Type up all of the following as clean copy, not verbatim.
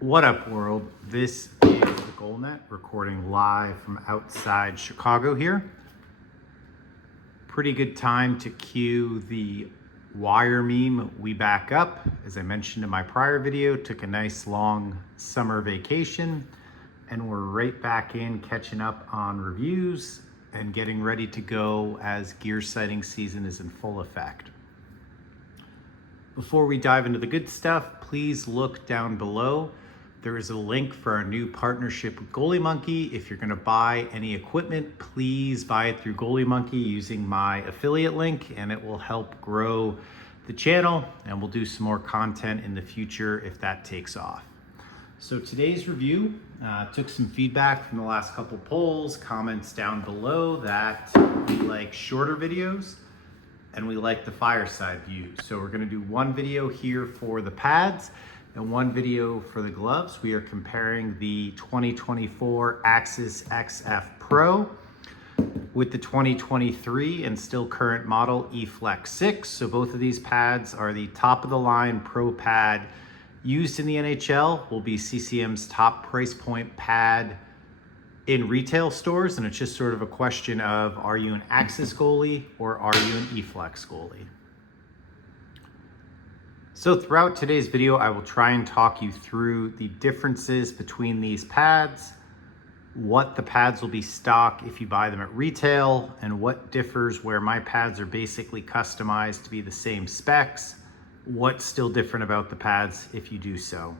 What up, world? This is the GoalNet recording live from outside Chicago here. Pretty good time to cue the wire meme, we back up. As I mentioned in my prior video, took a nice long summer vacation and we're right back in catching up on reviews and getting ready to go as gear sighting season is in full effect. Before we dive into the good stuff, please look down below. There is a link for our new partnership with Goalie Monkey. If you're gonna buy any equipment, please buy it through Goalie Monkey using my affiliate link, and it will help grow the channel, and we'll do some more content in the future if that takes off. So today's review took some feedback from the last couple polls, comments down below that we like shorter videos and we like the fireside view. So we're gonna do one video here for the pads and one video for the gloves. We are comparing the 2024 Axis XF Pro with the 2023 and still current model EFlex 6. So both of these pads are the top of the line pro pad used in the NHL, will be CCM's top price point pad in retail stores. And it's just sort of a question of, are you an Axis goalie or are you an EFlex goalie? So throughout today's video, I will try and talk you through the differences between these pads, what the pads will be stock if you buy them at retail, and what differs where my pads are basically customized to be the same specs, what's still different about the pads if you do so.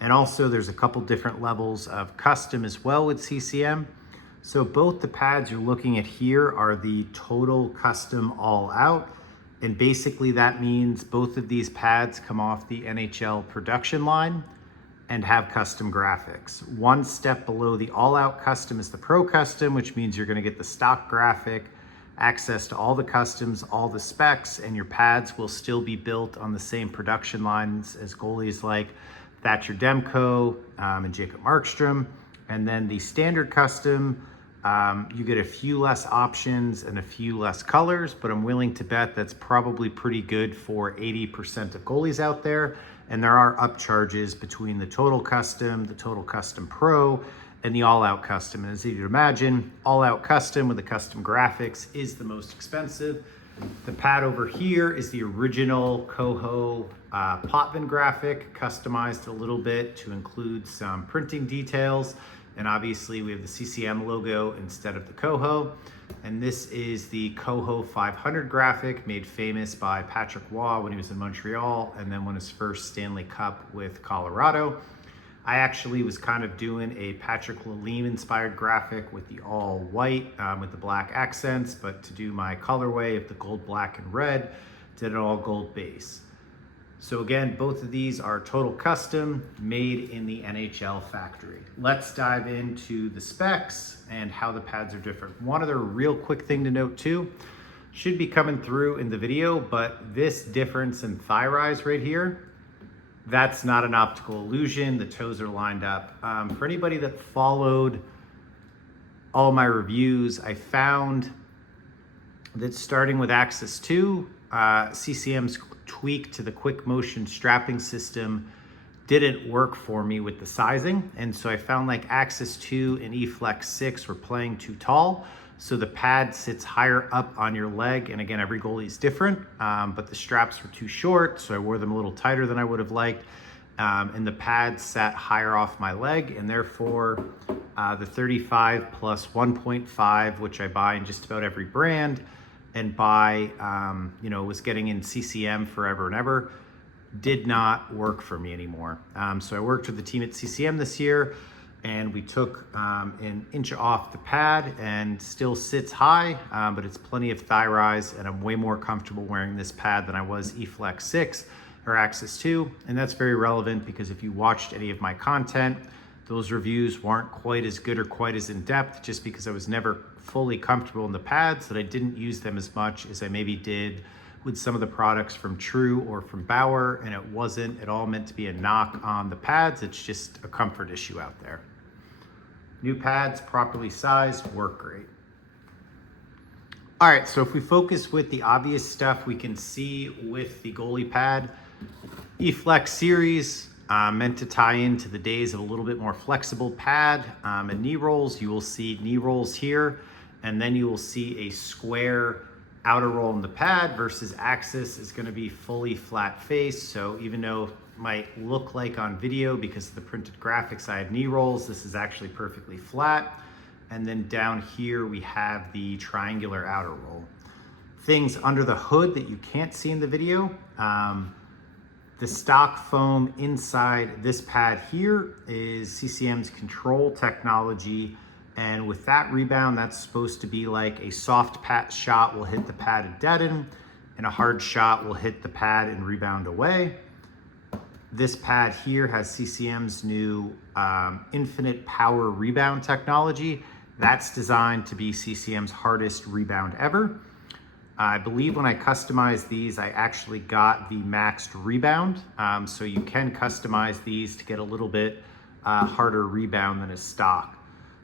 And also there's a couple different levels of custom as well with CCM. So both the pads you're looking at here are the total custom all out. And basically that means both of these pads come off the NHL production line and have custom graphics. One step below the all-out custom is the Pro Custom, which means you're gonna get the stock graphic, access to all the customs, all the specs, and your pads will still be built on the same production lines as goalies like Thatcher Demko and Jacob Markstrom. And then the standard custom, you get a few less options and a few less colors, but I'm willing to bet that's probably pretty good for 80% of goalies out there. And there are upcharges between the Total Custom Pro, and the All-Out Custom. And as you'd imagine, All-Out Custom with the custom graphics is the most expensive. The pad over here is the original Coho Potvin graphic, customized a little bit to include some printing details. And obviously we have the CCM logo instead of the Coho. And this is the Coho 500 graphic, made famous by Patrick Waugh when he was in Montreal and then won his first Stanley Cup with Colorado. I actually was kind of doing a Patrick Lalime inspired graphic with the all white with the black accents, but to do my colorway of the gold, black, and red, did an all gold base. So again, both of these are total custom, made in the NHL factory. Let's dive into the specs and how the pads are different. One other real quick thing to note too, should be coming through in the video, but this difference in thigh rise right here, that's not an optical illusion. The toes are lined up. For anybody that followed all my reviews, I found that starting with Axis 2, CCM's tweak to the quick motion strapping system didn't work for me with the sizing. And so I found like Axis 2 and EFlex 6 were playing too tall. So the pad sits higher up on your leg. And again, every goalie is different, but the straps were too short. So I wore them a little tighter than I would have liked. And the pad sat higher off my leg. And therefore the 35 plus 1.5, which I buy in just about every brand and was getting in CCM forever and ever, did not work for me anymore. So I worked with the team at CCM this year, and we took an inch off the pad and still sits high, but it's plenty of thigh rise, and I'm way more comfortable wearing this pad than I was EFlex 6 or Axis 2. And that's very relevant because if you watched any of my content, those reviews weren't quite as good or quite as in-depth just because I was never fully comfortable in the pads, that I didn't use them as much as I maybe did with some of the products from True or from Bauer, and it wasn't at all meant to be a knock on the pads. It's just a comfort issue out there. New pads, properly sized, work great. All right, so if we focus with the obvious stuff we can see with the goalie pad, EFlex series, meant to tie into the days of a little bit more flexible pad and knee rolls. You will see knee rolls here, and then you will see a square outer roll in the pad versus Axis is going to be fully flat face. So even though it might look like on video because of the printed graphics I have knee rolls, this is actually perfectly flat. And then down here we have the triangular outer roll. Things under the hood that you can't see in the video. The stock foam inside this pad here is CCM's control technology. And with that rebound, that's supposed to be like a soft shot will hit the pad and deaden, and a hard shot will hit the pad and rebound away. This pad here has CCM's new infinite power rebound technology. That's designed to be CCM's hardest rebound ever. I believe when I customized these, I actually got the maxed rebound. So you can customize these to get a little bit harder rebound than a stock.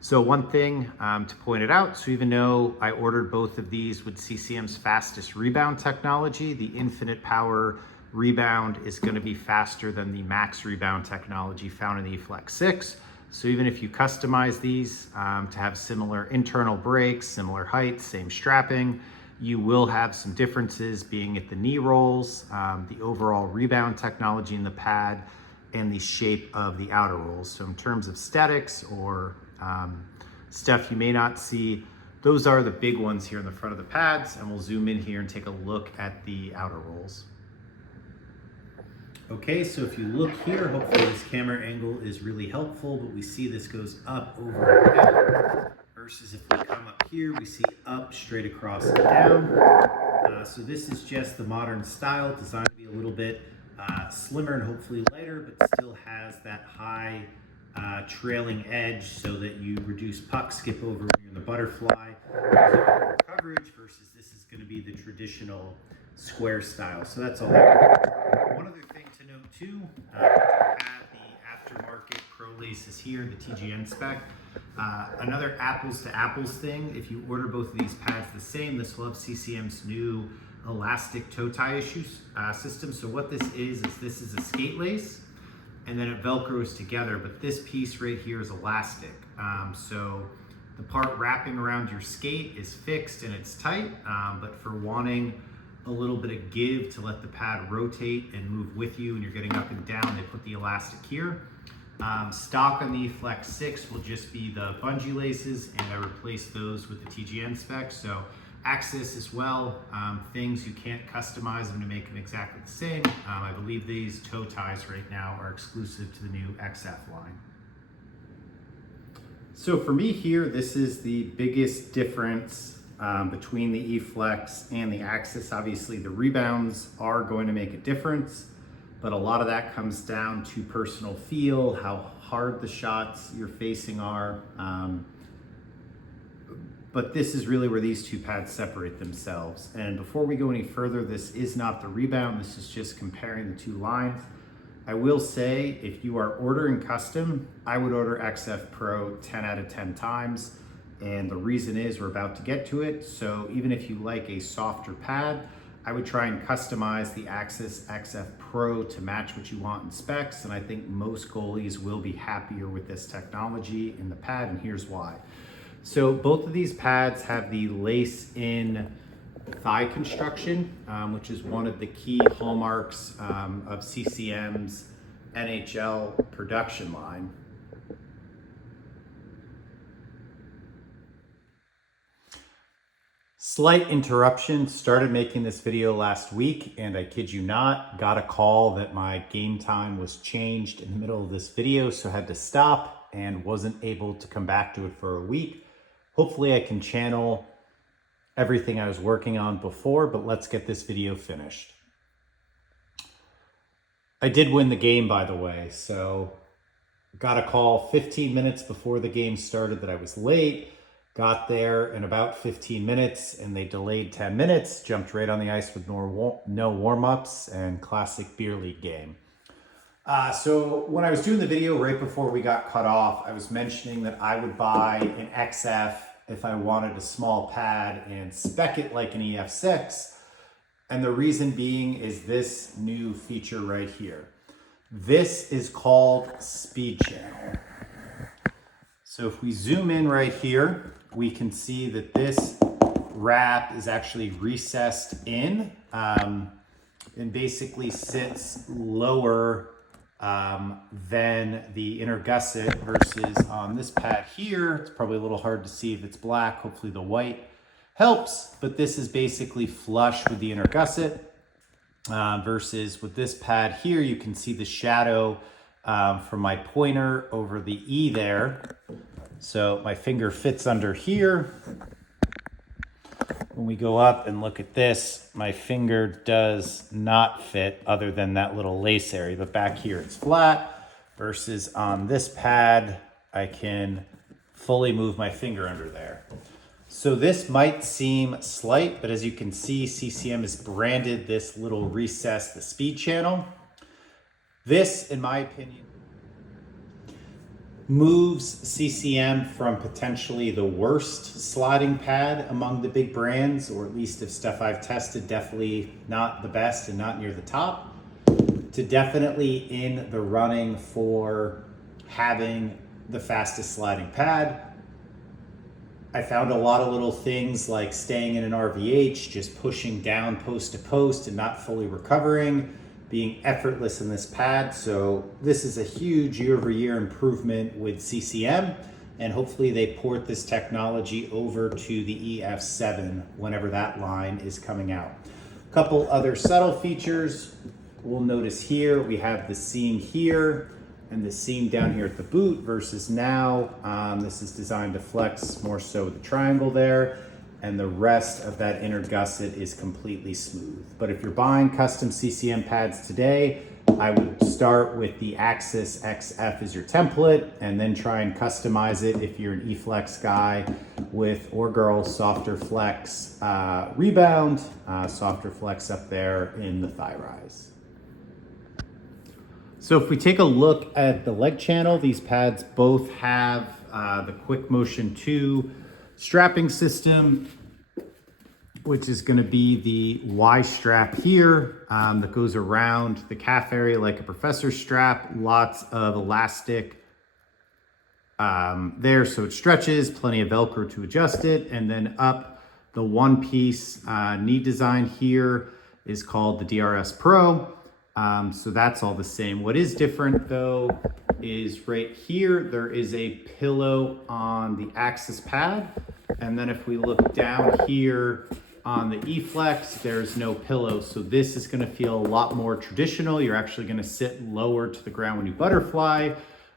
So one thing to point it out, so even though I ordered both of these with CCM's fastest rebound technology, the infinite power rebound is going to be faster than the max rebound technology found in the EFlex 6. So even if you customize these to have similar internal brakes, similar height, same strapping, you will have some differences being at the knee rolls, the overall rebound technology in the pad, and the shape of the outer rolls. So in terms of statics or stuff you may not see, those are the big ones here in the front of the pads, and we'll zoom in here and take a look at the outer rolls. Okay, so if you look here, hopefully this camera angle is really helpful, but we see this goes up, over, and down, versus if we come up here, we see up, straight across, and down. So this is just the modern style, designed to be a little bit slimmer and hopefully lighter, but still has that high trailing edge so that you reduce puck skip over when you're in the butterfly coverage, versus this is going to be the traditional square style. So that's all. One other thing to note too, have the aftermarket pro laces here, the TGN spec. Another apples to apples thing, if you order both of these pads the same, this will have CCM's new elastic toe tie system. So what this is this is a skate lace, and then it Velcros together, but this piece right here is elastic. So the part wrapping around your skate is fixed and it's tight, but for wanting a little bit of give to let the pad rotate and move with you and you're getting up and down, they put the elastic here. Stock on the EFlex 6 will just be the bungee laces, and I replaced those with the TGN spec. So Axis as well, things you can't customize them to make them exactly the same. I believe these toe ties right now are exclusive to the new XF line. So for me here, this is the biggest difference between the EFlex and the Axis. Obviously the rebounds are going to make a difference, but a lot of that comes down to personal feel, how hard the shots you're facing are. But this is really where these two pads separate themselves. And before we go any further, this is not the rebound, this is just comparing the two lines. I will say, if you are ordering custom, I would order XF Pro 10 out of 10 times. And the reason is, we're about to get to it. So even if you like a softer pad, I would try and customize the Axis XF Pro to match what you want in specs. And I think most goalies will be happier with this technology in the pad, and here's why. So both of these pads have the lace-in thigh construction, which is one of the key hallmarks of CCM's NHL production line. Slight interruption, started making this video last week, and I kid you not, got a call that my game time was changed in the middle of this video, so I had to stop and wasn't able to come back to it for a week. Hopefully I can channel everything I was working on before, but let's get this video finished. I did win the game, by the way, so got a call 15 minutes before the game started that I was late. Got there in about 15 minutes and they delayed 10 minutes, jumped right on the ice with no warm-ups, and classic beer league game. So when I was doing the video right before we got cut off, I was mentioning that I would buy an XF if I wanted a small pad and spec it like an EF6. And the reason being is this new feature right here. This is called Speed Channel. So if we zoom in right here, we can see that this wrap is actually recessed in and basically sits lower than the inner gusset versus on this pad here. It's probably a little hard to see if it's black. Hopefully the white helps, but this is basically flush with the inner gusset versus with this pad here, you can see the shadow from my pointer over the E there. So my finger fits under here. When we go up and look at this, my finger does not fit other than that little lace area, but back here it's flat versus on this pad, I can fully move my finger under there. So this might seem slight, but as you can see, CCM has branded this little recess, the Speed Channel. This, in my opinion, moves CCM from potentially the worst sliding pad among the big brands, or at least if stuff I've tested, definitely not the best and not near the top, to definitely in the running for having the fastest sliding pad. I found a lot of little things like staying in an RVH, just pushing down post to post and not fully recovering, being effortless in this pad. So this is a huge year-over-year improvement with CCM, and hopefully they port this technology over to the EF7 whenever that line is coming out. A couple other subtle features we'll notice here. We have the seam here and the seam down here at the boot versus now this is designed to flex more so with the triangle there, and the rest of that inner gusset is completely smooth. But if you're buying custom CCM pads today, I would start with the Axis XF as your template and then try and customize it if you're an EFlex guy with, or girl, softer flex rebound, softer flex up there in the thigh rise. So if we take a look at the leg channel, these pads both have the Quick Motion 2 strapping system, which is going to be the Y strap here that goes around the calf area like a professor strap. Lots of elastic there, so it stretches, plenty of Velcro to adjust it. And then up the one piece knee design here is called the DRS Pro. So that's all the same. What is different though is right here, there is a pillow on the Axis pad. And then if we look down here on the EFlex, there's no pillow. So this is gonna feel a lot more traditional. You're actually gonna sit lower to the ground when you butterfly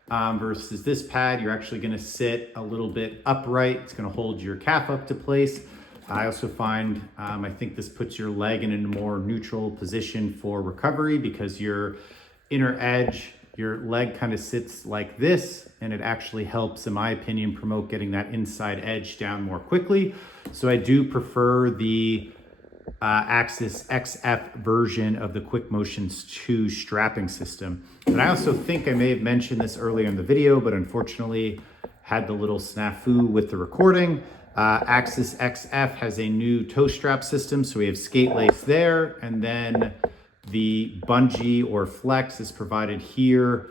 versus this pad. You're actually gonna sit a little bit upright. It's gonna hold your calf up to place. I also find, I think this puts your leg in a more neutral position for recovery because your inner edge, your leg kind of sits like this, and it actually helps, in my opinion, promote getting that inside edge down more quickly. So I do prefer the Axis XF version of the Quick Motions 2 strapping system. And I also think I may have mentioned this earlier in the video, but unfortunately had the little snafu with the recording. Axis XF has a new toe strap system, so we have skate lace there, and then the bungee or flex is provided here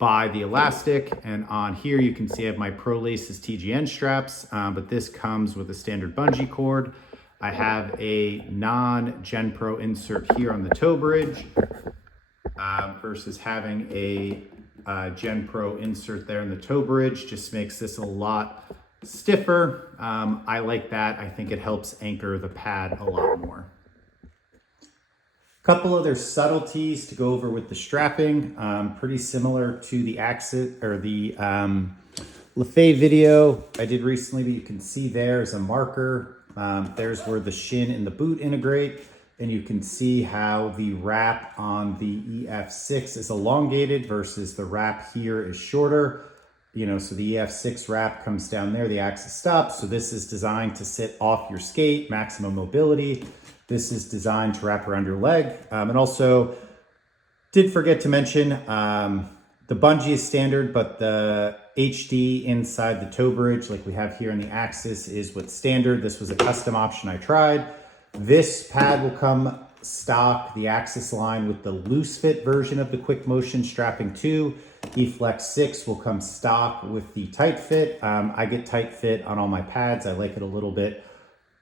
by the elastic, and on here you can see I have my Pro Laces TGN straps, but this comes with a standard bungee cord. I have a non-Gen Pro insert here on the toe bridge versus having a Gen Pro insert there in the toe bridge. Just makes this a lot stiffer. I like that. I think it helps anchor the pad a lot more. Couple other subtleties to go over with the strapping, pretty similar to the Axis or the Lefay video I did recently, but you can see there's a marker. There's where the shin and the boot integrate, and you can see how the wrap on the EF6 is elongated versus the wrap here is shorter. You know, so the EF6 wrap comes down there, the Axis stops. So this is designed to sit off your skate, maximum mobility. This is designed to wrap around your leg. And also, did forget to mention, the bungee is standard, but the HD inside the toe bridge, like we have here in the Axis, is what's standard. This was a custom option I tried. This pad will come stock the Axis line with the loose fit version of the quick motion strapping 2. EFlex 6 will come stock with the tight fit. I get tight fit on all my pads. I like it a little bit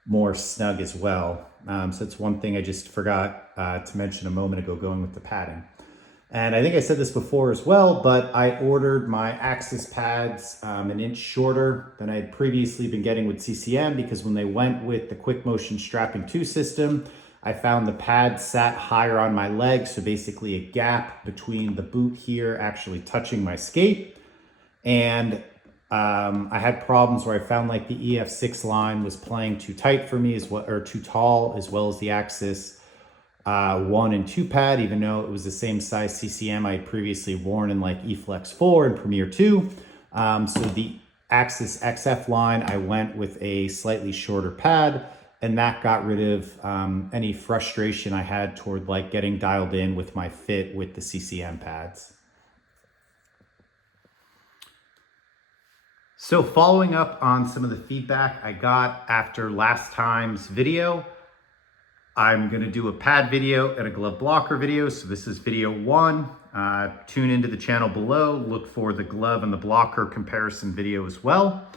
more snug as well. So it's one thing I just forgot to mention a moment ago going with the padding. And I think I said this before as well, but I ordered my Axis pads an inch shorter than I had previously been getting with CCM, because when they went with the quick motion strapping 2 system, I found the pad sat higher on my leg. So basically a gap between the boot here actually touching my skate. And I had problems where I found like the EF6 line was playing too tight for me as well, or too tall, as well as the Axis 1 and 2 pad, even though it was the same size CCM I had previously worn in like EFlex 4 and Premiere 2. So the Axis XF line, I went with a slightly shorter pad, and that got rid of any frustration I had toward like getting dialed in with my fit with the CCM pads. So following up on some of the feedback I got after last time's video, I'm gonna do a pad video and a glove blocker video. So this is video 1. Tune into the channel below, look for the glove and the blocker comparison video as well.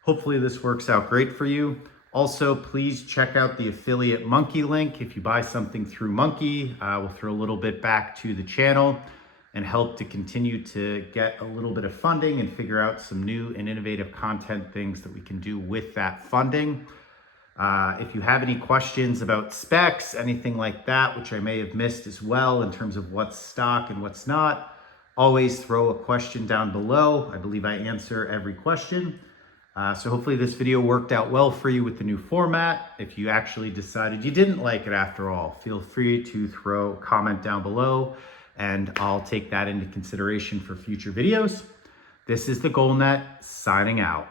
Hopefully this works out great for you. Also, please check out the affiliate Monkey link. If you buy something through Monkey, we'll throw a little bit back to the channel and help to continue to get a little bit of funding and figure out some new and innovative content things that we can do with that funding. If you have any questions about specs, anything like that, which I may have missed as well in terms of what's stock and what's not, always throw a question down below. I believe I answer every question. So hopefully this video worked out well for you with the new format. If you actually decided you didn't like it after all, feel free to throw a comment down below and I'll take that into consideration for future videos. This is the GoalNet signing out.